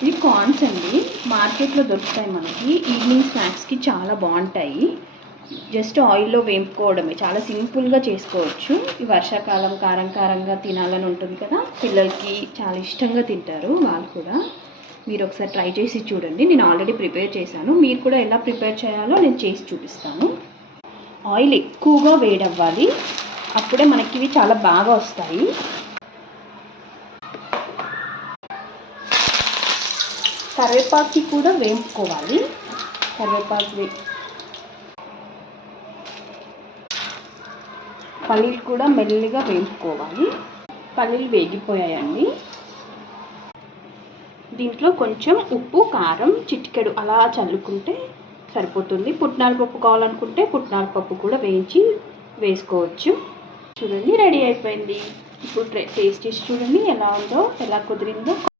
ఇవి కార్న్స్ అండి, మార్కెట్లో దొరుకుతాయి మనకి. ఈవినింగ్ స్నాక్స్కి చాలా బాగుంటాయి. జస్ట్ ఆయిల్లో వేపుకోవడమే, చాలా సింపుల్గా చేసుకోవచ్చు. ఈ వర్షాకాలం కారం కారంగా తినాలని ఉంటుంది కదా, పిల్లలకి చాలా ఇష్టంగా తింటారు వాళ్ళు కూడా. మీరు ఒకసారి ట్రై చేసి చూడండి. నేను ఆల్రెడీ ప్రిపేర్ చేశాను, మీరు కూడా ఎలా ప్రిపేర్ చేయాలో నేను చేసి చూపిస్తాను. ఆయిల్ ఎక్కువగా వేడవ్వాలి, అప్పుడే మనకి ఇవి చాలా బాగా వస్తాయి. కరివేపాకు కూడా వేపుకోవాలి. కరివేపాకు పల్లీలు కూడా మెల్లిగా వేపుకోవాలి. పల్లీలు వేగిపోయాయండి. దీంట్లో కొంచెం ఉప్పు, కారం, చిటికెడు అలా చల్లుకుంటే సరిపోతుంది. పుట్నాల పప్పు కావాలనుకుంటే పుట్నాల పప్పు కూడా వేయించి వేసుకోవచ్చు. చూడండి రెడీ అయిపోయింది. ఇప్పుడు టేస్ట్ చేసి చూడండి ఎలా ఉందో, ఎలా కుదిరిందో.